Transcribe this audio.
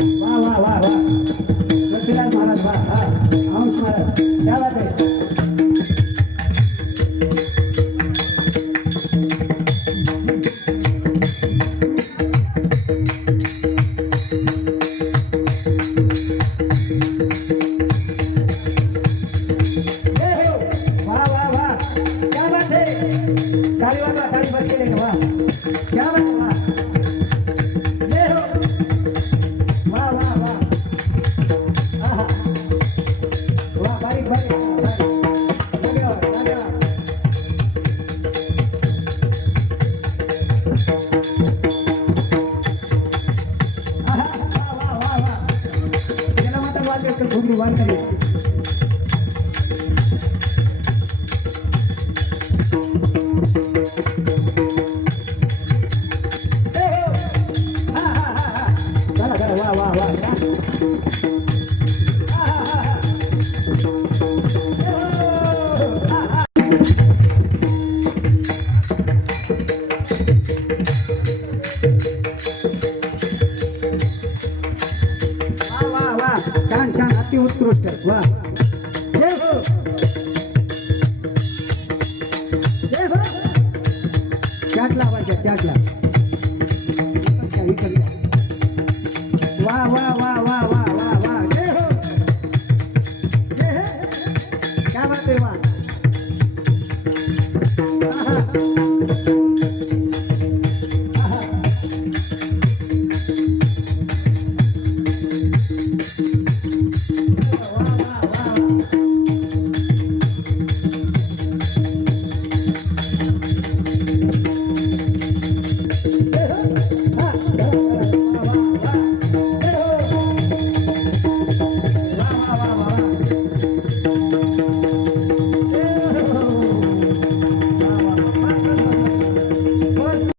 वाह वाह वाह वाह पृथ्वीराज महाराज वाह हा हंस महाराज क्या बात है उत्कृष्ट वा जय हो जय हो चाट लावायचा चाट ला वा वा